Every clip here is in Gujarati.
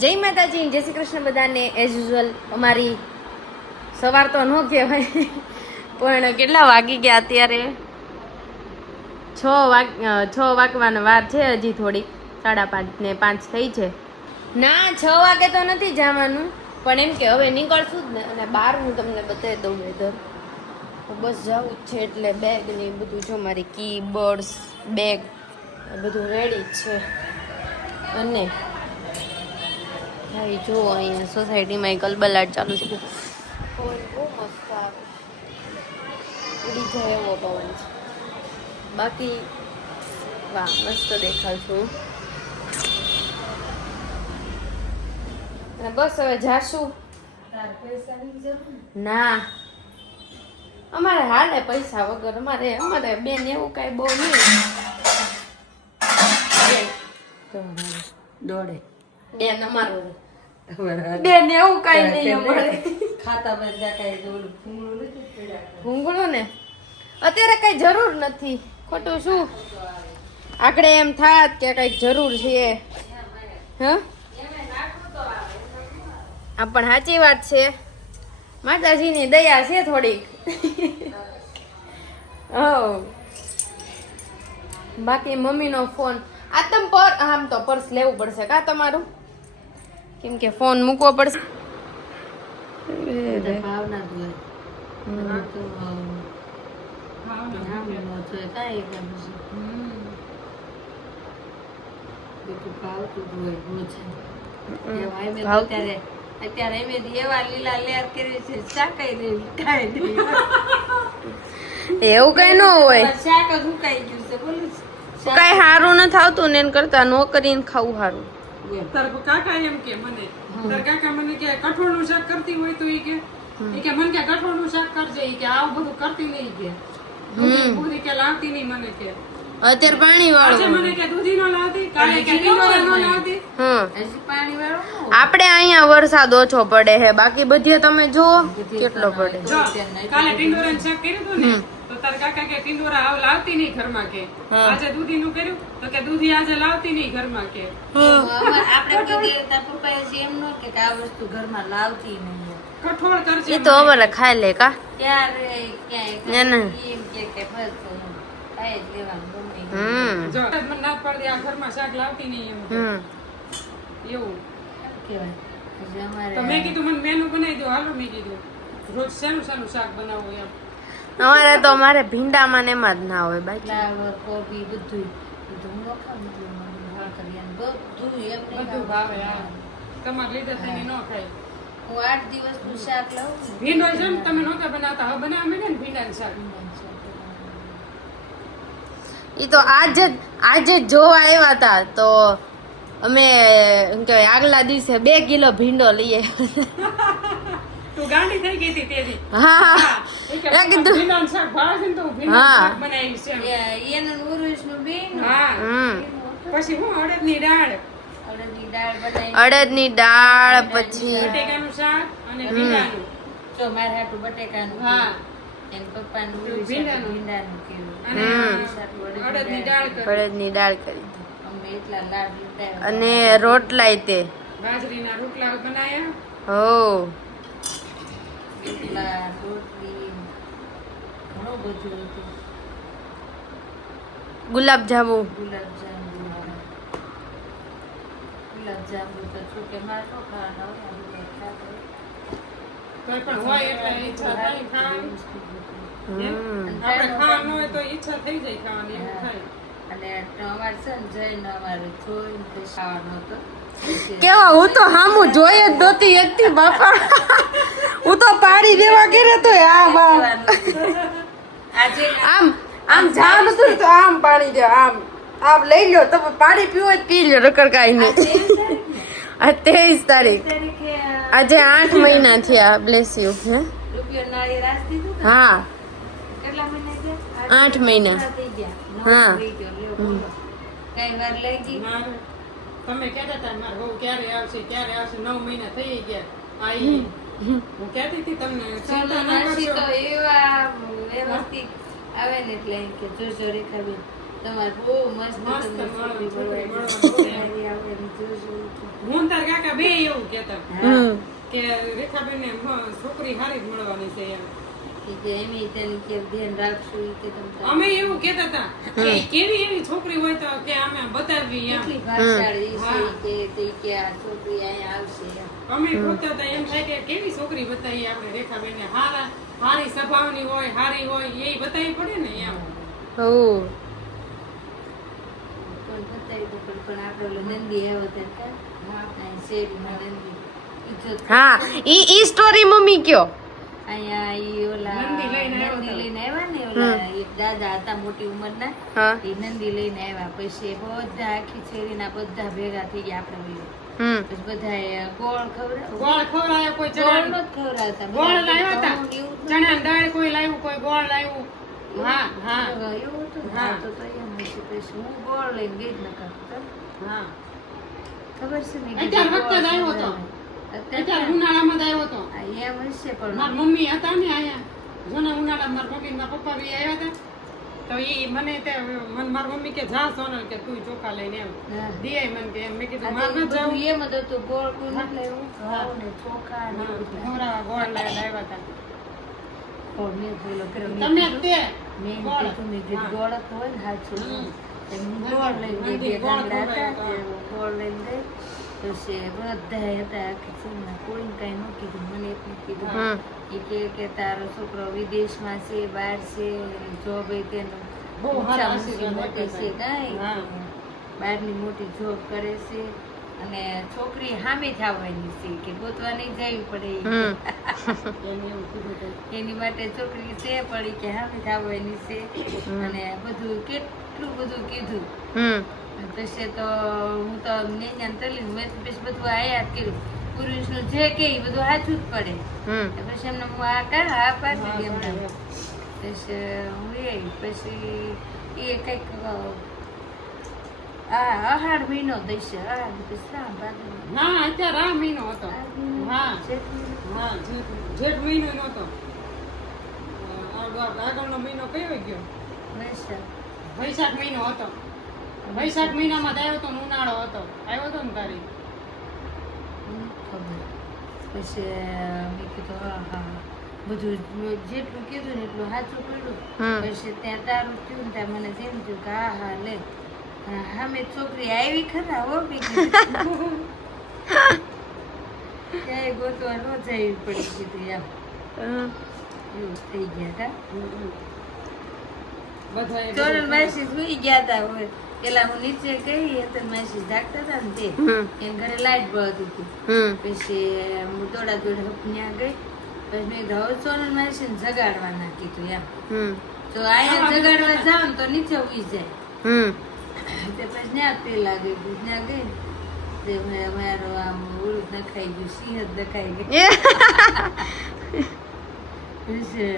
જય માતાજી, જય શ્રી કૃષ્ણ બધાને. એઝ યુઝ્યુઅલ અમારી સવાર તો ન કહેવાય પણ કેટલા વાગી ગયા અત્યારે? 6 વાગવાના વાર છે, હજી થોડીક 5:30 ને 5 થઈ છે. ના 6 વાગે તો નથી જવાનું, પણ એમ કે હવે નીકળશું જ ને, અને બહાર હું તમને બતાવી દઉં વેધર. બસ જવું જ છે એટલે બેગ ને બધું, જો મારી કી બર્ડ્સ બેગ બધું રેડી જ છે. અને ભાઈ જો અહીંયા સોસાયટીમાં કલબલાટ ચાલુ છે. પવન બહુ મસ્ત આવે, ઉડી જાય એવો પવન છે. બાકી વાહ, મસ્ત દેખાવ છું. અને બસ હવે જાશું. ના અમારે હાલે પૈસા વગર, અમારે બેન એવું કઈ બહુ નહીં. દોડે બેન અમારું બેન એવું કઈ નહીં અમારે. ખાતા બધા કઈ દોડું ભૂંગળું ને અત્યારે કઈ જરૂર નથી. ખોટું શું આગળ એમ થાત કે કઈક જરૂર છે. હા આ પણ સાચી વાત છે, માતાજીની દયા છે થોડીક. બાકી મમ્મીનો ફોન આમ તો પર્સ લેવું પડશે કા તમારું, કેમ કે ફોન મૂકવો પડશે. ભાવના અત્યારે એવા લીલા લેર કરી છે, શાકાઈ નહીં કાંઈ એવું કઈ ન હોય. શાક જ ઉકાઈ ગયું છે. બોલું કઈ સારું ન થાવતું ને એન કરતા નો કરીને ખાવું સારું. તાર કાકા એમ કે મને, તાર કાકા મને કે કઠોળનું શાક કરતી હોય તો ઈ કે મને કે કઠોળનું શાક કરજે, ઈ કે આવું બધું કરતી નહીં કે દૂધી કે લાવતી નહીં મને કે. અત્યારે પાણી આજે વાળું મને કે દૂધી નો લાવતી, કાલે કે ટીંડોરા નો લાવતી. હજી પાણી વાળો આપણે અહીંયા વરસાદ ઓછો પડે છે, બાકી બધે તમે જુઓ કેટલો પડે. જો કાલે ટીંડોરાનું શાક કર્યું હતું ને, તો તાર કાકા કે ટીંડોરા આવ લાવતી નહીં ઘરમાં કે. આજે દૂધીનું કર્યું તો કે દૂધી આજે લાવતી નહીં ઘરમાં કે. આપણે કીધું તાર પપ્પાએ એમ ન કે આ વસ્તુ ઘરમાં લાવતી નહીં, કઠોળ કરજે. એ તો અમારે ખાઈ લે કા ત્યારે ક્યાંય એને. એમ કે બસ કાંઈ જ લેવાનું ગમે જો મને ના પાડી આ ઘરમાં શાક લાવતી નહીં એમ કે. એવું કહેવાય. હજી અમારે તો મેં કીધું મને મેનુ બનાવી દો, હાલો. મેં કીધું રોજ શેનું શાક બનાવવું એમ. અમારે તો મારે ભીંડામાં ને એમાં જ ના હોય બાકી. ફ્લાવર કોબી બધું બધું ન ખાવ બધું બધું ભાવે. હા, તમારે લીધે થઈને ન ખાય. હું 8 દિવસનું શાક લાવું ને ભીંડો છે ને તમે નહોતા બનાવતા, હવે બનાવવા માંડ્યા ને ભીંડાનું શાક. ઈ તો આજે જ જોવા આવ્યા હતા તો અમે એમ કહેવાય આગલા દિવસે 2 કિલો ભીંડો લઈએ. તું ગાંડી થઈ ગઈ હતી તેથી. હા એ કે મેં કીધું ભીંડાનું શાક ભાવે છે ને તો હું ભીંડાનું શાક બનાવીશ એમ. એનું ઉરુસનું બેન હા, પછી હું અડદની દાળ, અડદની દાળ બનાવી અડદની દાળ, પછી બટેકાનું શાક અને ભીંડાનું. જો મારે હાટું બટેકાનું હા, એન પપ્પાનું ભીંડાનું. ભીંડાનું કીધું અને અડદની દાળ કરી, અડદની દાળ કરી હતી. અમે એટલા લાડ લીધા અને રોટલાય તે બાજરીના રોટલા બનાયા. હો એટલા રોટલી ઘણું બધું હતું. ગુલાબજાંબુ ગુલાબજાંબુ તો શું કે મારે તો ખાવાના હોય, આ બધા ખાતા કોઈ પણ હોય એટલે ઈચ્છા થાય ખાવાની. એમ? હમ. આપણે ખાવાનું હોય તો ઈચ્છા થઈ જાય ખાવાની, એવું થાય. અને અમારે છે ને જઈને અમારે જોઈને પછી ખાવાનો હતો. કેવા હું તો હામું જોઈ જ નહોતી એકથી બાપા. હું તો પાડી દેવા કરે તો આમ આજે આમ જામ હતું તો આમ પાડી દે, આમ લઈ લ્યો તમે પાણી પીવો જ પી લ્યો, નકર કાંઈ નહીં. આ 23 તારીખ, તારીખે આજે 8 મહિના થયા. Bless you. હે રૂપિયો નાળી રાસ દીધું ને? હા કેટલા મહિના થયા? 8 મહિના. થઈ ગયા. હા. થઈ ગયો, લ્યો બોલો. કાંઈ વાર લઈ ગઈ? મારે તમે કહેતા હતા મારે બહુ ક્યારે આવશે 9 મહિના થઈ ગયા. આઈ હું કહેતી હતી તમને ચિંતા ન સોનલ માસી કરશો. તો એવા વ્યવસ્થિત આવે ને એટલે એમ કે જોજો રેખાબેન તમારે બહુ મસ્ત મસ્ત તમને છોકરી છોકરી મળવાની મળવાની. સારી આવે ને જોજો. હું ને તાર કાકા બે એવું કહેતા હમ કે રેખાબેન છોકરી હારી જ મળવાની છે એમ. કે એમ તેની કે ધ્યાન રાખશું ઈ કે તમે અમે એવું કહેતા હતા કે કેવી એવી છોકરી હોય તો કે અમે બતાવી એમ. કેટલી ભાગશાળી છે હા. કે તે કે આ છોકરી અહીંયા આવશે એમ. અમે પૂછતા હતા એમ થાય કે કેવી છોકરી બતાવી આપણે રેખાબેનને હારી સ્વભાવની હોય હારી હોય એ બતાવી પડે ને એમ. ઓ પણ બતાવી તો પણ આપણે ઓલો નંદી આવ્યો ત્યારે કાં? આ શેરીમાં નંદી ઈજ્જત હા ઈ સ્ટોરી મમ્મી કયો અહીંયા ઈ ઓલા નંદી લઈને આવ્યો નંદી હતો. લઈને આવ્યા ને ઓલા એક દાદા હતા મોટી ઉંમરના હા એ નંદી લઈને આવ્યા પછી બધા આખી શેરીના બધા ભેગા થઈ ગયા આપણે ઓલી હમ પછી બધા ગોળ ખવડાવ ગોળ ખવડાયો કોઈ ગોળ ચણા નત ખવડાવતા ગોળ બધા લાવ્યા હતા ઘઉં ને એવું ચણા દાળ કોઈ લાવ્યું કોઈ ગોળ લાવ્યું. હા હા એવું હતું ને? હા. હા, તો એમ હશે. પછી હું ગોળ લઈને ગઈ જ નકર. હા ખબર છે ને અત્યાર વખતે જ આવ્યો હતો. અત્યારે ઉનાળામાં જ આવ્યો હતો. એમ હશે પણ મારી મમ્મી હતા ને અહીંયા જૂના ઉનાળા મારા મમ્મી મારા પપ્પા બી આવ્યા હતા તો ઈ મને તે મારી મમ્મી કે જા સોનલ કે તું ચોખા લઈને એમ હા. દિયાય મને કે એમ મેં આ કીધું તો મારે ન બધું જાવું. એમ જ હતું. ગોળ કોઈ નથી લાવ્યું. ઘઉં ને ચોખા ને હા, એવું બધું. ઘોડા ગોળ લઈને આવ્યા હતા. ગોળ મેં બોલો કર્યો. મેં તમે કીધું- તે મેં એમ ગોળ. કીધું, મેં કીધું હા. ગોળ જ હોય ને સાચું. હમ. એમ ગોળ લઈને ગઈ. મંદિર બે ગોળ ગામડા હતા ખવડાવ્યો તે ગોળ લઈને ગઈ. પછી બધા હતા આખી શેરીના. કોઈને કાંઈ ન કીધું. મને એટલું કીધું હમ ઈ કે તારો છોકરો વિદેશમાં છે બહાર છે જોબ એ તેનું બહુ સારા આશીર્વાદ મોટી છે કાંઈ હા. બહારની મોટી જોબ કરે છે અને છોકરી સામે થવાની છે કે ગોતવા નહીં જવી પડે ઈ કે. હમ એને એવું કીધું હતું. એની માટે છોકરી છે પડી કે સામે થવાની છે અને બધું કેટલું બધું કીધું. હમ પછી તો હું તો નેન્યાને તલી મેં તો પછી બધું આયાત કર્યું પુરુષનું જે કે ઈ બધું સાચું જ પડે. હમ પછી એમને હું આ કા હા પાડી હા, એમને હા. પછી હું એ પછી એ કંઈક આ અહાડ મહિનો દઈશે અહાડ પછી શ્રાવણ ભાદરવો. ના અત્યારે આ મહિનો હતો હા જેઠ મહિનો. હા જેઠ મહિનો નહોતો આગળનો મહિનો કયો ગયો વૈશાખ. વૈશાખ મહિનો હતો વૈશાખ મહિનામાં જ આવ્યો હતો ને ઉનાળો હતો આવ્યો હતો ને તારી ખબર પછી મેં કીધું હા હા બધું જેટલું કીધું ને એટલું સાચું પડ્યું. હમ. પછી ત્યાં તારું થયું ને ત્યાં મને જેમ થયું કે હા હા લે સામે છોકરી આવી ખરા હો બી ક્યાંય ગોતવા ન જવી પડી કીધું એમ એવું થઈ ગયા તા. બધાએ ચોરલ માસી સુઈ ગયા તા હોય પેલા હું નીચે ગઈ તો માસી જાગતા હતા ને તે હમ એમ ઘરે લાઈટ બળતું હતું. હમ પછી હું દોડા દોડા ત્યાં ગઈ પછી મેં કીધું હવે સોનલ માસીને જગાડવાના કીધું એમ હમ તો અહીંયા જગાડવા જાવ ને તો નીચે ઉઈ જાય હમ તે પછી ત્યાં પેલા ગઈ ત્યાં ગઈ ને તે મારો આમ ઉરું નખાઈ ગયું સિંહ જ નખાઈ ગઈ પછી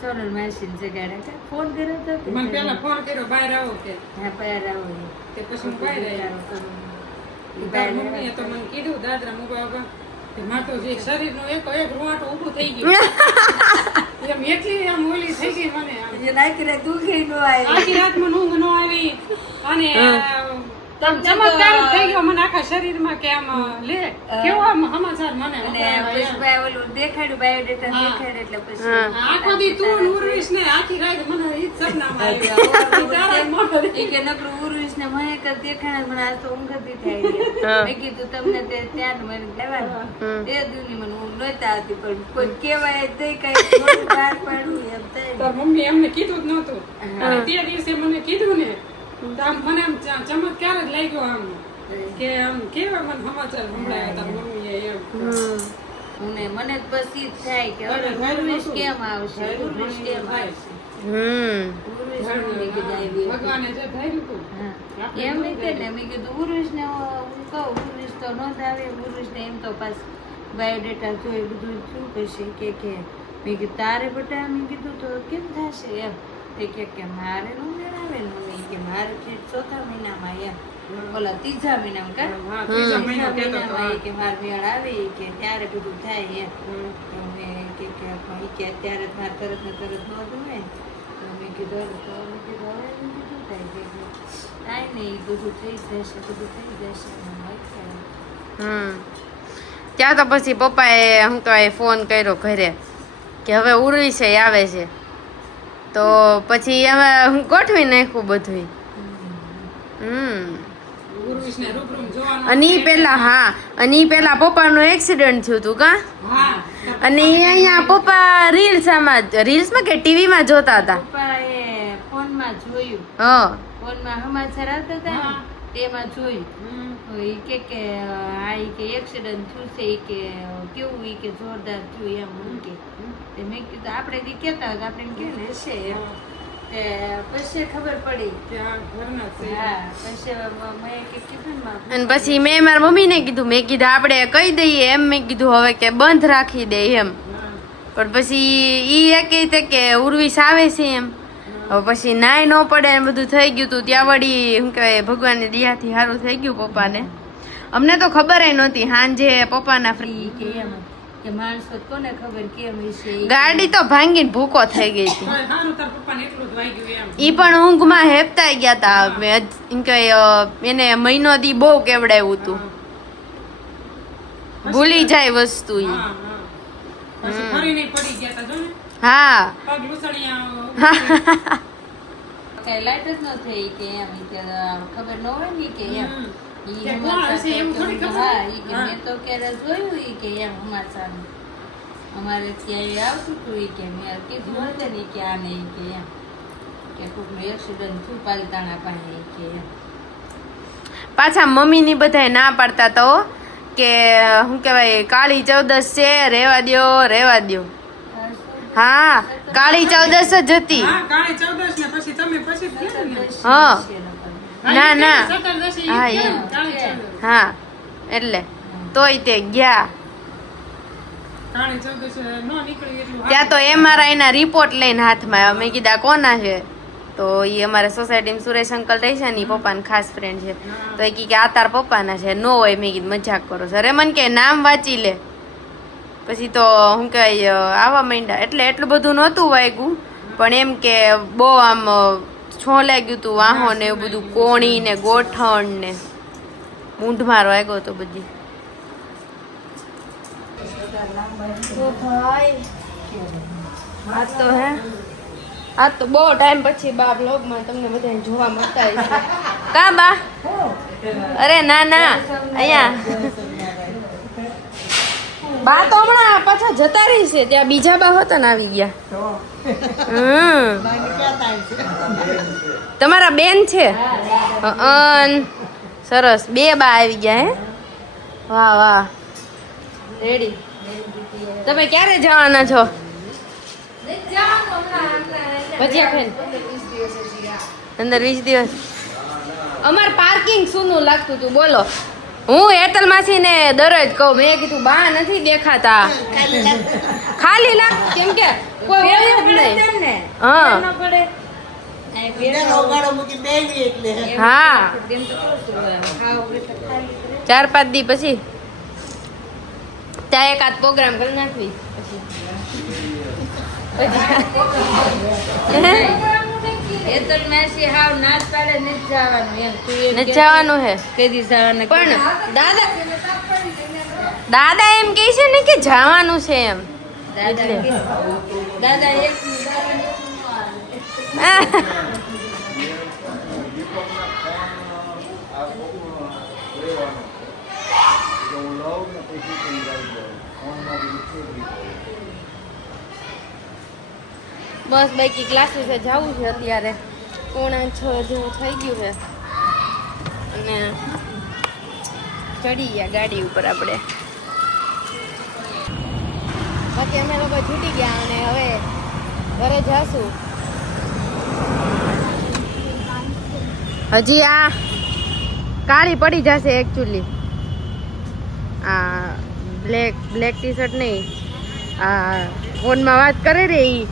સોનલ માસીને જગાડ્યા ફોન કર્યો હતો કે મને પેલા ફોન કર્યો બહાર આવો કે હા બહાર આવો તે પછી હું બહાર આવી તારી મમ્મીએ તો મને કીધું દાદરા મુબાબા કે માર તો જે શરીરનું એક રૂવાટું ઊભું થઈ ગયું એમ એટલી આમ ઓલી થઈ ગઈ મને આમ. નાખી રાખ દુખી નો આવી આખી રાતમાં ઊંઘ ન આવી અને ચમત્કાર જ થઈ ગયો મને આખા શરીરમાં કે આમ લે કેવો આમ સમાચાર મને અને સંભળાવ્યા પછી એમ. ભાઈ ઓલું દેખાડ્યું બાયોડેટા હા. દેખાડ્યું એટલે પછી આખો દી તું ને ઉર્વીશ ને આખી રાત મને ઈ જ સપનામાં આવ્યું. તારા જ મોઢે ઈ કે નકરું ઉર્વીશ ને મહેક જ દેખાડે પણ આજ તો ઊંઘ જ નથી આવી. મેં કીધું તમને તે ત્યાં જ મને લેવાનું તે દુની મને ઊંઘ નહોતા આવતી પણ કોઈ કહેવાય જ નહીં કાંઈ થોડું બહાર પાડવું એમ થાય તાર મમ્મી એમને કીધું જ નહોતું અને તે દિવસે મને કીધું ને તો આમ મને આમ ચમત્કાર જ લાગ્યો આમ કે આમ કેવા મને સમાચાર સંભળાયા તાર મમ્મીએ એમ મને જ બસ ઈ જ થાય કે હવે ઉર્વીશ કેમ આવશે ઉર્વીશ કેમ આવશે હમ ઉર્વીશ નું મેં કીધું આવી હતી. ભગવાને જે ધાર્યું હતું હા. એમ નહીં કે ને મેં કીધું ઉર્વીશને હું કહું ઉર્વીશ તો ન જ આવે ઉર્વીશને એમ તો પાસ બાયોડેટા જોઈ બધું શું કહેશે કે મેં કીધું તારે બટા મેં કીધું તો કેમ થશે એમ તે કે મારે નો મેળ આવે ને મમ્મી કે મારે ચોથા મહિનામાં એમ ઓલા ત્રીજા મહિનામાં કા હા ત્રીજો મહિનો ત્રીજા કહેતો હતો મહિનામાં એ કે મારે મેળ આવે ઈ કે ત્યારે બધું થાય એમ હમ. તો મેં કે અત્યારે જ મારે તરત ને તરત ન જોવે ને તો મેં કીધું તો મેં કીધું હવે મેં કીધું થાય કે કાંઈ નહીં, બધું થઈ જશે, બધું થઈ જશે. ત્યાં તો પછી પપ્પાએ હું તો ફોન કર્યો ઘરે કે હવે ઉર્વી છે આવે છે, તો પછી અમે હું ગોઠવી નાખ્યું બધું. ઉર્વિશને રૂબરૂ જોવાનું અને ઈ પેલા પપ્પાનું એક્સિડન્ટ થયું હતું કા, હા અને ઈ અહીંયા પપ્પા રીલ્સમાં કે ટીવીમાં જોતા હતા. પપ્પાએ ફોનમાં જોયું, હા ફોનમાં સમાચાર આવતા હતા ને તેમાં જોયું. તો ઈ કે આ ઈ કે એક્સિડન્ટ થયું છે, ઈ કે કેવું, ઈ કે જોરદાર થયું એમ. હું કે મેં કીધું આપણે ઈ કહેતા હતા, આપણે એમ કે ને હશે એમ. તે પછી ખબર પડી. ત્યાં ઘરના છે. હા, પછી મેં કીધું ને અને પછી મેં મારા મમ્મીને કીધું, મેં કીધું આપણે કહી દઈએ એમ, મેં કીધું હવે કે બંધ રાખી દે એમ. પણ પછી ઈ એ કહે કે ઉર્વિશ આવે છે એમ. હવે પછી નાય ન પડે ને બધું થઈ ગયું હતું. ત્યાં વળી શું કહેવાય, ભગવાનની દયાથી સારું થઈ ગયું પપ્પાને. અમને તો ખબર નહોતી. સાંજે પપ્પાના ઈ કે એમ કે માણસો કોને ખબર કેમ હશે. ગાડી તો ભાંગીને ભૂકો થઈ ગઈ હતી. તોય હારું તાર પપ્પાને એટલું જ વાગ્યું એમ. ઈ પણ ઊંઘમાં હેપતાઈ ગયા હતા. એમ કે એને મહિનો દી બહુ કેવડાવ્યું હતું. ભૂલી જાય વસ્તુ ઈ. હા, હા. પછી ફરીને પડી ગયા તા જો ને. હા પગ લૂસણિયા કઈ લાઈટ જ ન થઈ કે એમ. ઈ કે ખબર ન હોય ને કે એમ. ઈ તે કોણ હશે એવું થોડી ખબર હા, હોય? ઈ કે મેં તો ક્યારે જોયું ઈ કે એમ સમાચાર અમારે ત્યાં આવતું હતું. ઈ કે મેં કીધું હતું ને ઈ કે આ નહીં કે એમ કે કોકનું એક્સિડન્ટ થયું પાલતાણા પાસે ઈ કે એમ. પાછા મમ્મીની બધાય ના પાડતા તો કે શું કહેવાય, કાળી ચૌદસ છે, રેવા દ્યો. હા કાળી ચૌદસ જ હતી. હા કાળી ચૌદશ ને પછી તમે પછી જ ગયા ને. હા ના, ના. સત્તરદશી હા, ઈ ઈ. કેમ? કાળી ચૌદશ. હા એટલે તોય તે ગયા. કાળી ચૌદશ નો નીકળી એટલું ત્યાં તો MRI ના રિપોર્ટ લઈને હાથમાં આવ્યા. મેં કીધા કોના છે, તો એ અમારે સોસાયટીમાં સુરેશ અંકલ રહે છે ને, ઈ પપ્પાના ખાસ ફ્રેન્ડ છે. તો એ કે આ તાર પપ્પાના છે. નો હોય. મેં કીધું મજાક કરો છો. અરે મને કે નામ વાંચી લે. પછી તો શું કહેવાય આવા માંડ્યા. એટલે એટલું બધું નહોતું વાગ્યું, પણ એમ કે બહુ આમ છો લાગ્યું હતું. વાહો ને એવું બધું, કોણી ને ગોઠણ ને મૂંઢમાર વાગ્યો હતો બધી. આ તો બહુ ટાઈમ પછી બા બ્લોગમાં તમને બધાને જોવા મળતા હશે. કા બા? અરે ના અહીંયા બા તો હમણાં પાછા જતા રહી છે. ત્યાં બીજા બા હતા ને આવી ગયા. તમારા બેન છે? સરસ. 2 બા આવી ગયા હે. વાહ વાહ. રેડી. તમે ક્યારે જવાના છો? ભજીયા ખાઈને 15-20 દિવસ. અમાર પાર્કિંગ સુનું લાગતું હતું. બોલો, હું હેતલ માસી ને દરરોજ કહું, મેં કીધું બા નથી દેખાતા. ખાલી લાગ કેમ કે કોઈ હોય જ નહીં. હા હા 4-5 દી પછી ત્યાં એકાદ પ્રોગ્રામ કરી નાખવી. જવાનું હે પણ દાદા એમ કે છે ને કે જવાનું છે એમ. દાદા એક બસ બાકી ક્લાસીસે જવું છે. અત્યારે 5:45 જેવું થઈ ગયું છે અને ચડી ગયા ગાડી ઉપર આપણે. બાકી અમે લોકો છૂટી ગયા અને હવે ઘરે જાશું. હજી આ કાળી પડી જશે એકચ્યુઅલી. આ બ્લેક ટી શર્ટ નહીં, આ ફોનમાં વાત કરે રે ઈ